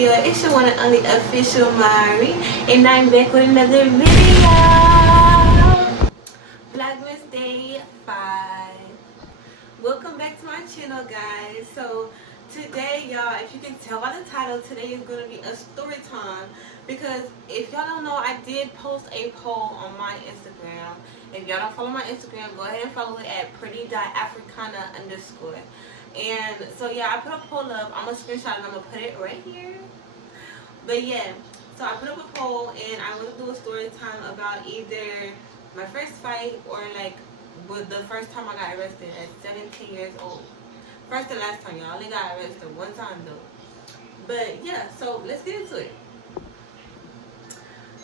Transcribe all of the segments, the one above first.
video. It's your one and only official Mari, and I'm back with another video. Vlogmas day 5. Welcome back to my channel, guys. So today, y'all, if you can tell by the title, today is going to be a story time. Because if y'all don't know, I did post a poll on my Instagram. If y'all don't follow my Instagram, go ahead and follow it at pretty.africana_. And so yeah, I put a poll up. I'm gonna screenshot and I'm gonna put it right here. But yeah, so I put up a poll and I want to do a story time about either my first fight or like with the first time I got arrested at 17 years old. First and last time, y'all. I only got arrested one time though. But yeah, so let's get into it.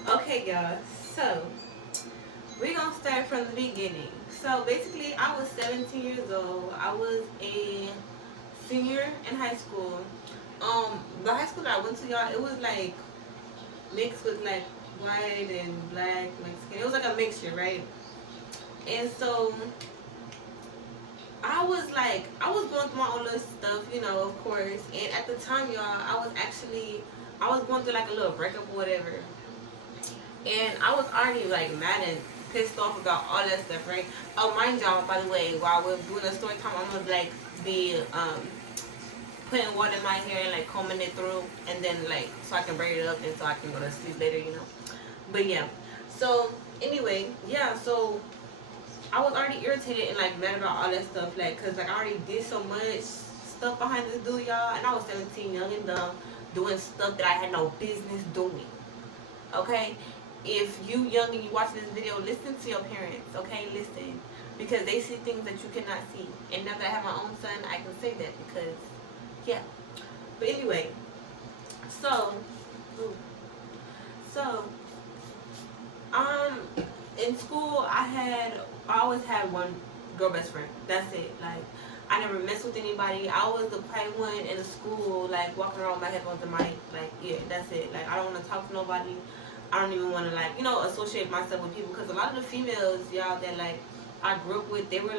Okay, y'all. So we're gonna start from the beginning. So basically, I was 17 years old. I was a senior in high school. The high school that I went to, y'all, it was like mixed with like white and black Mexican. It was like a mixture, right? And so I was going through my own little stuff, you know, of course. And at the time, y'all, I was going through like a little breakup or whatever. And I was already like mad and pissed off about all that stuff, right? Oh, mind y'all, by the way, while we're doing a story time, I'm gonna like be putting water in my hair and like combing it through, and then like so I can braid it up and so I can go to sleep later, you know. But yeah, so anyway, yeah, so I was already irritated and like mad about all that stuff, like, cause like I already did so much stuff behind this dude, y'all, and I was 17, young and dumb, doing stuff that I had no business doing. Okay. If you young and you watch this video, listen to your parents, okay? Listen. Because they see things that you cannot see. And now that I have my own son, I can say that because, yeah. But anyway, so, in school, I always had one girl best friend. That's it. Like, I never messed with anybody. I was the quiet one in the school, like, walking around with my headphones and like, yeah, that's it. Like, I don't want to talk to nobody. I don't even want to, like, you know, associate myself with people, because a lot of the females, y'all, that like I grew up with, they was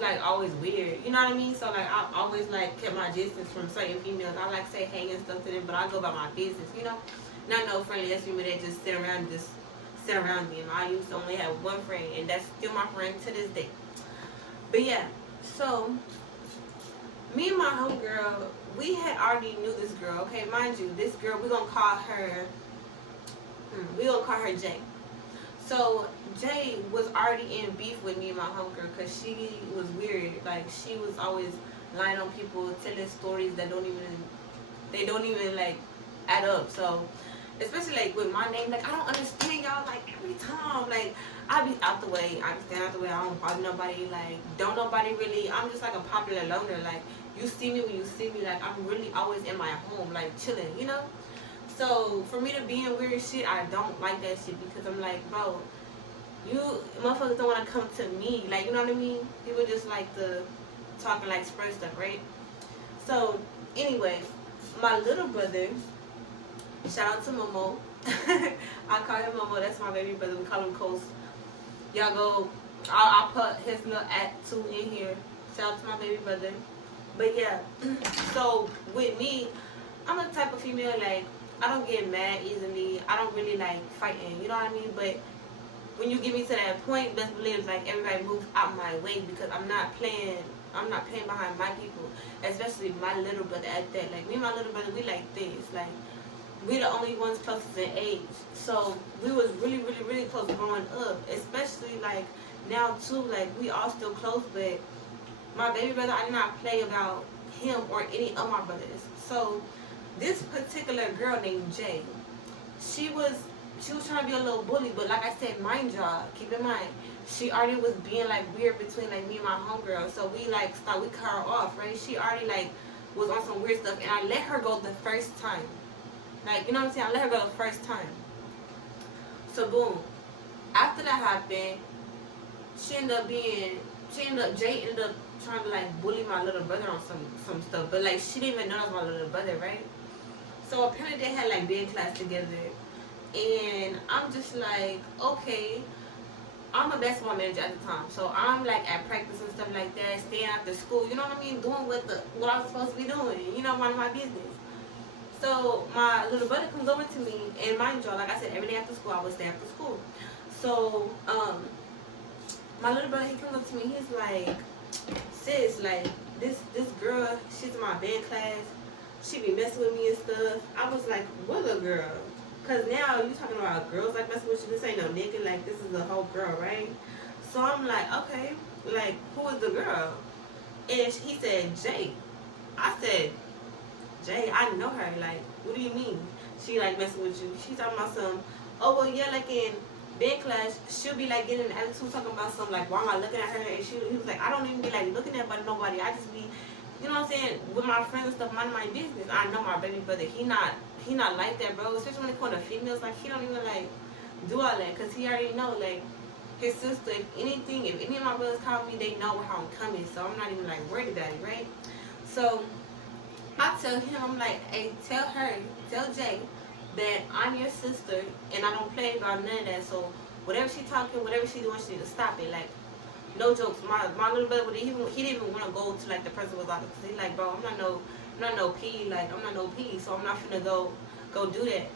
like always weird, you know what I mean? So like I always like kept my distance from certain females. I like say hey and stuff to them, but I go about my business, you know. Not no friendly ass female that just sit around me. And I used to only have one friend, and that's still my friend to this day. But yeah, so me and my homegirl, we had already knew this girl, okay? Mind you, this girl, we're gonna call her Jay. So Jay was already in beef with me and my homegirl because she was weird. Like, she was always lying on people, telling stories that don't even like add up. So especially like with my name, like I don't understand, y'all. Like every time, like I be out the way, I stand out the way, I don't bother nobody. Like don't nobody really. I'm just like a popular loner. Like you see me when you see me. Like I'm really always in my home, like chilling, you know. So for me to be in weird shit, I don't like that shit because I'm like, bro, you motherfuckers don't want to come to me. Like, you know what I mean? People just like to talk and like spread stuff, right? So anyway, my little brother, shout out to Momo. I call him Momo. That's my baby brother. We call him Coast. Y'all go. I'll put his little @2 in here. Shout out to my baby brother. But yeah, so with me, I'm the type of female, like, I don't get mad easily. I don't really like fighting, you know what I mean? But when you get me to that point, best believe like everybody moves out my way because I'm not playing behind my people, especially my little brother at that. Like me and my little brother, we like this. Like we the only ones closest in age. So we was really, really, really close growing up. Especially like now too, like we all still close, but my baby brother, I did not play about him or any of my brothers. So this particular girl named Jay, she was trying to be a little bully, but like I said, mind y'all, keep in mind, she already was being like weird between like me and my homegirl. So we like we cut her off, right? She already like was on some weird stuff, and I let her go the first time. Like, you know what I'm saying? I let her go the first time. So boom, after that happened, Jay ended up trying to like bully my little brother on some stuff, but like she didn't even know it was my little brother, right? So apparently they had like band class together, and I'm just like, okay, I'm a basketball manager at the time, so I'm like at practice and stuff like that, staying after school, you know what I mean, doing what I was supposed to be doing, you know, minding my business. So my little brother comes over to me, and mind you, like I said, every day after school I would stay after school. So my little brother, he comes up to me, he's like, sis, like this girl, she's in my band class, she be messing with me and stuff. I was like, what a girl? Cause now you talking about girls like messing with you. This ain't no nigga, like this is a whole girl, right? So I'm like, okay, like who is the girl? And he said, Jay. I said, Jay, I know her. Like, what do you mean? She like messing with you? She talking about some, oh well, yeah, like in band class, she'll be like getting an attitude talking about something like, why am I looking at her? And he was like, I don't even be like looking at nobody. I just be, you know what I'm saying, with my friends and stuff, minding my business. I know my baby brother, he not like that, bro. Especially when it comes to females, like he don't even like do all that, cause he already know like his sister. If anything, if any of my brothers call me, they know how I'm coming. So I'm not even like worried about it, right? So I tell him, I'm like, hey, tell Jay that I'm your sister and I don't play about none of that. So whatever she talking, whatever she doing, she need to stop it. Like, no jokes. My little brother, he didn't even want to go to like the principal's office. He's like, bro, I'm not no P. Like, I'm not no P. So I'm not finna go do that.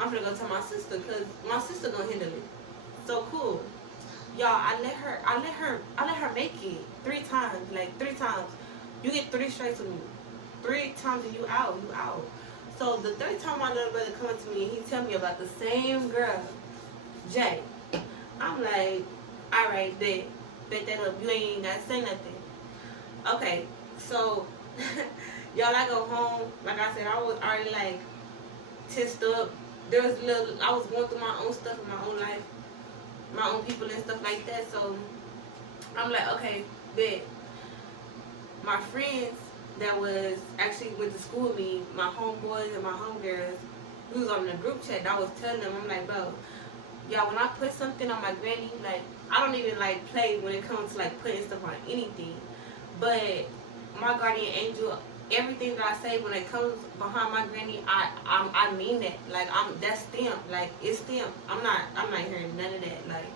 I'm finna go tell my sister, cause my sister gonna handle it. So cool, y'all. I let her make it 3 times. Like 3 times. You get 3 strikes with me. 3 times and you out. So the 3rd time my little brother comes to me and he tell me about the same girl, Jay. I'm like, all right, bet that up. You ain't gotta say nothing. Okay, so y'all, I go home. Like I said, I was already like tensed up. I was going through my own stuff in my own life, my own people and stuff like that. So I'm like, okay, bet. My friends that was actually went to school with me, my homeboys and my homegirls, we was on the group chat, and I was telling them, I'm like, bro, y'all, when I put something on my granny, like, I don't even like play when it comes to like putting stuff on anything. But my guardian angel, everything that I say when it comes behind my granny, I mean that. Like, that's stamped. Like, it's stamped. I'm not hearing none of that. Like,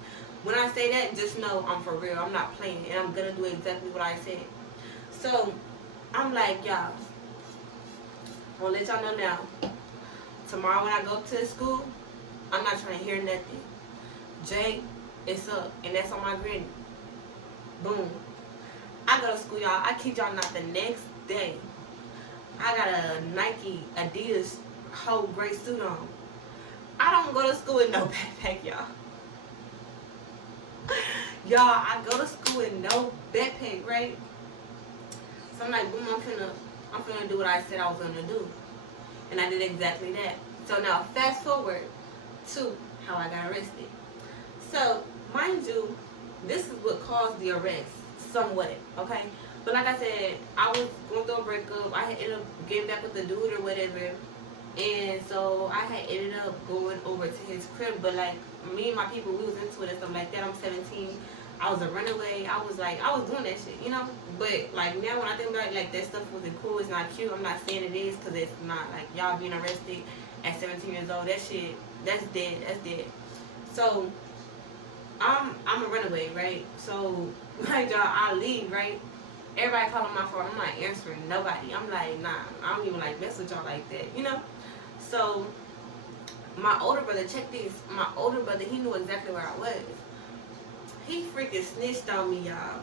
when I say that, just know I'm for real. I'm not playing, and I'm gonna do exactly what I said. So I'm like, y'all, I'm gonna let y'all know now. Tomorrow when I go to school, I'm not trying to hear nothing. Jay, it's up, and that's on my granny. Boom. I go to school, y'all. I kid y'all not, the next day, I got a Nike Adidas whole gray suit on. I don't go to school with no backpack, y'all. Y'all, I go to school with no backpack, right? So I'm like, boom, I'm finna do what I said I was gonna do. And I did exactly that. So now fast forward to how I got arrested. So, mind you, this is what caused the arrest, somewhat, okay? But like I said, I was going through a breakup. I had ended up getting back with the dude or whatever. And so I had ended up going over to his crib. But like, me and my people, we was into it and stuff like that. I'm 17. I was a runaway. I was doing that shit, you know? But like now when I think about it, like that stuff wasn't cool. It's not cute. I'm not saying it is, because it's not. Like, y'all being arrested at 17 years old, that shit, that's dead. That's dead. So I'm a runaway, right? So like, y'all, I leave, right? Everybody calling my phone. I'm not answering nobody. I'm like, nah, I don't even like mess with y'all like that, you know? So my older brother, check this. My older brother, he knew exactly where I was. He freaking snitched on me, y'all.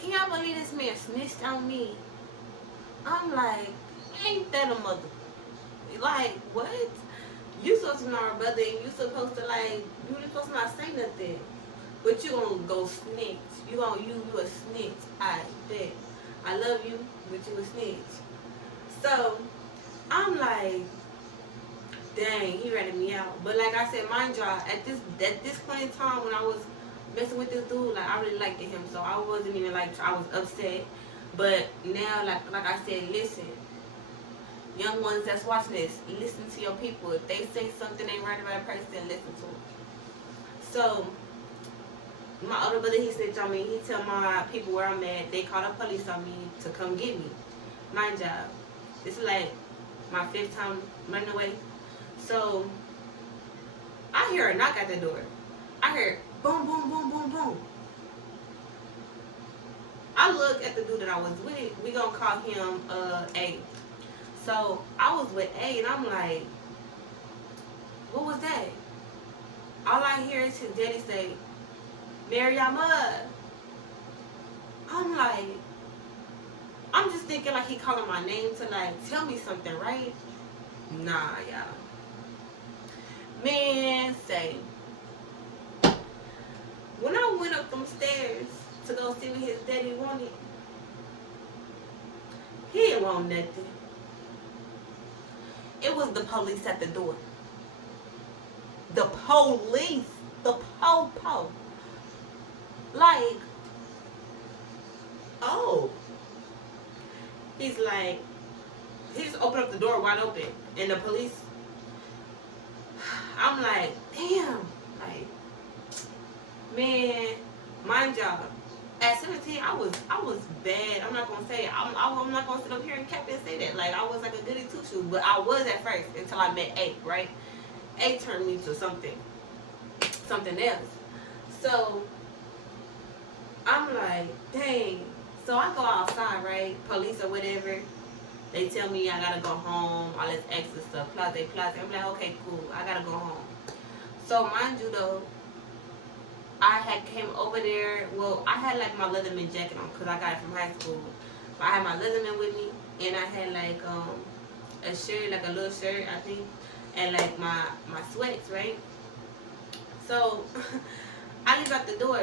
Can y'all believe this man snitched on me? I'm like, ain't that a mother? Like, what? You supposed to be my brother, and you supposed to like, you supposed to not say nothing. But you gonna go snitch. You a snitch. I bet. I love you, but you a snitch. So I'm like, dang, he ratted me out. But like I said, mind y'all, at this point in time when I was messing with this dude, like I really liked him, so I wasn't even like, I was upset. But now, like I said, listen, young ones that's watching this, listen to your people. If they say something ain't right about a person, listen to them. So my older brother, he snitched on me. He tell my people where I'm at. They call the police on me to come get me. Mind y'all, this is like my 5th time running away. So I hear a knock at the door. I heard boom, boom, boom, boom, boom. I I look at the dude that I was with. We gonna call him A. So I was with A, and I'm like, what was that? All I hear is his daddy say, "Marry your mother." I'm like, I'm just thinking like he calling my name to like tell me something, right? Nah, y'all. Man, say, when I went up them stairs to go see what his daddy wanted, he didn't want nothing. It was the police at the door. The police. The po-po. Like, oh. He's like, he just opened up the door wide open. And the police, I'm like, damn. Like, man, mind y'all, at 17, I was bad. I'm not gonna say I'm not gonna sit up here and cap and say that. Like, I was like a goody two shoes, but I was at first until I met A, right? A turned me to something else. So I'm like, dang. So I go outside, right? Police or whatever. They tell me I gotta go home, all this extra stuff, plate. I'm like, okay, cool, I gotta go home. So mind you though, I had came over there. Well, I had like my Leatherman jacket on because I got it from high school. But I had my Leatherman with me, and I had like a shirt, like a little shirt, I think, and like my sweats, right? So I leave out the door.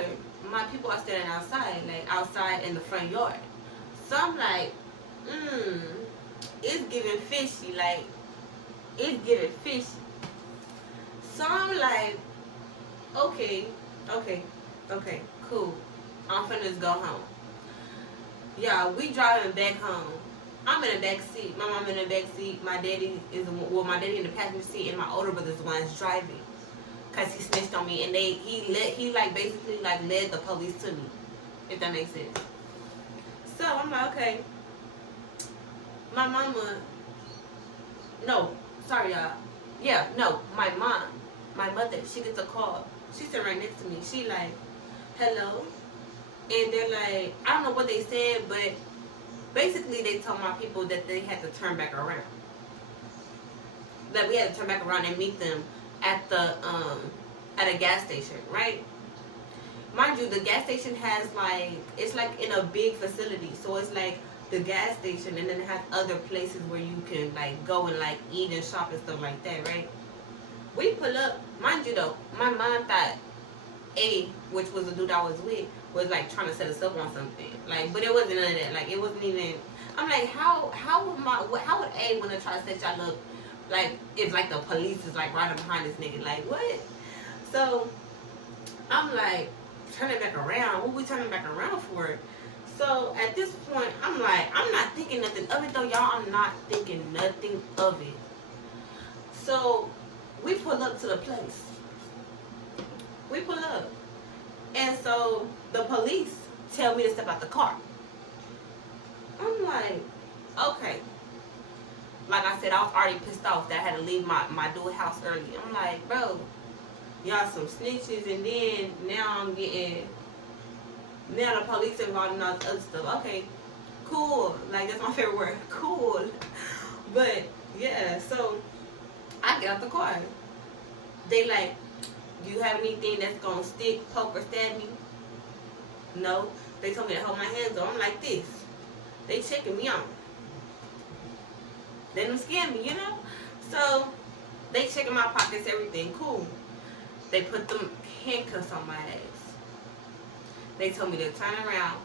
My people are standing outside, like outside in the front yard. So I'm like, it's giving fishy, like it's giving fishy. So I'm like, okay, cool. I'm finna just go home. Yeah, we driving back home. I'm in the back seat. My mom in the back seat. My daddy my daddy in the passenger seat, and my older brother's the one's driving. Cause he snitched on me, and he like basically like led the police to me, if that makes sense. So I'm like, okay. My mama, no, sorry y'all. Yeah, no, my mother, she gets a call. She's sitting right next to me. She like, hello, and they're like, I don't know what they said, but basically they told my people that they had to turn back around. That we had to turn back around and meet them at the at a gas station, right? Mind you, the gas station has like, it's like in a big facility, so it's like the gas station, and then it has other places where you can like go and like eat and shop and stuff like that, right? We pull up, mind you though, my mom thought A, which was the dude I was with, was like trying to set us up on something, like, but it wasn't none of that. Like, it wasn't even. I'm like, how would A want to try to set y'all up? Like, if like the police is like right behind this nigga, like what? So I'm like, turning back around. What we turning back around for? So at this point, I'm like, I'm not thinking nothing of it though, y'all. I'm not thinking nothing of it. So we pull up to the place. We pull up, and so the police tell me to step out the car. I'm like, okay. Like I said, I was already pissed off that I had to leave my dude house early. I'm like, bro, y'all some snitches, and then now I'm getting, now the police involved in all this other stuff. Okay, cool. Like, that's my favorite word. Cool. But, yeah, so I get out the car. They like, do you have anything that's going to stick, poke, or stab me? No. They told me to hold my hands on. I'm like this. They checking me out. They don't scare me, you know? So, they checking my pockets, everything. Cool. They put them handcuffs on my ass. They told me to turn around,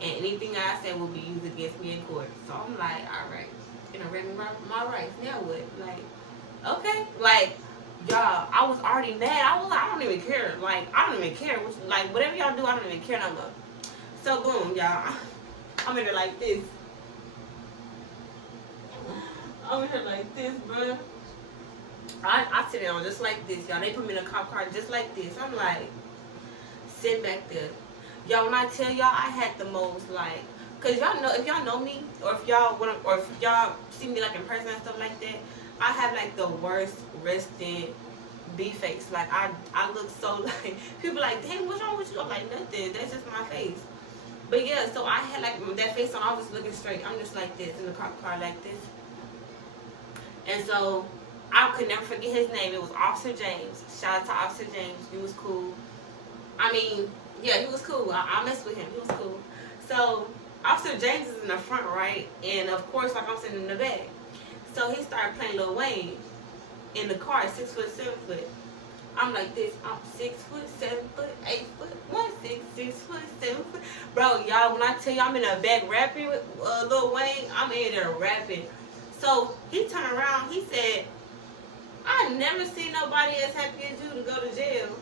and anything I said will be used against me in court. So, I'm like, alright. And I read my rights. Now what? Like, okay. Like, y'all, I was already mad. I was like, I don't even care. Like, I don't even care. Like, whatever y'all do, I don't even care no more. So, boom, y'all. I'm in there like this. I'm in here like this, bro. I sit down just like this, y'all. They put me in a cop car just like this. I'm like, sitting back there. Y'all, when I tell y'all, I had the most, like, cause y'all know, if y'all know me, or if y'all see me like in person and stuff like that, I have like the worst resting B face. Like, I look so like, people like, dang, what's wrong with you? I'm like, nothing. That's just my face. But yeah, so I had like that face on. I was looking straight. I'm just like this in the car like this. And so I could never forget his name. It was Officer James. Shout out to Officer James. He was cool. I mean, yeah, he was cool. I messed with him. He was cool. So Officer James is in the front, right? And of course, like I'm sitting in the back. So he started playing Lil Wayne in the car, 6 foot, 7 foot. I'm like this. I'm 6 foot, 7 foot, 8 foot, 6 foot, 7 foot. Bro, y'all, when I tell you I'm in the back rapping with Lil Wayne, I'm in there rapping. So he turned around. He said, "I never seen nobody as happy as you to go to jail."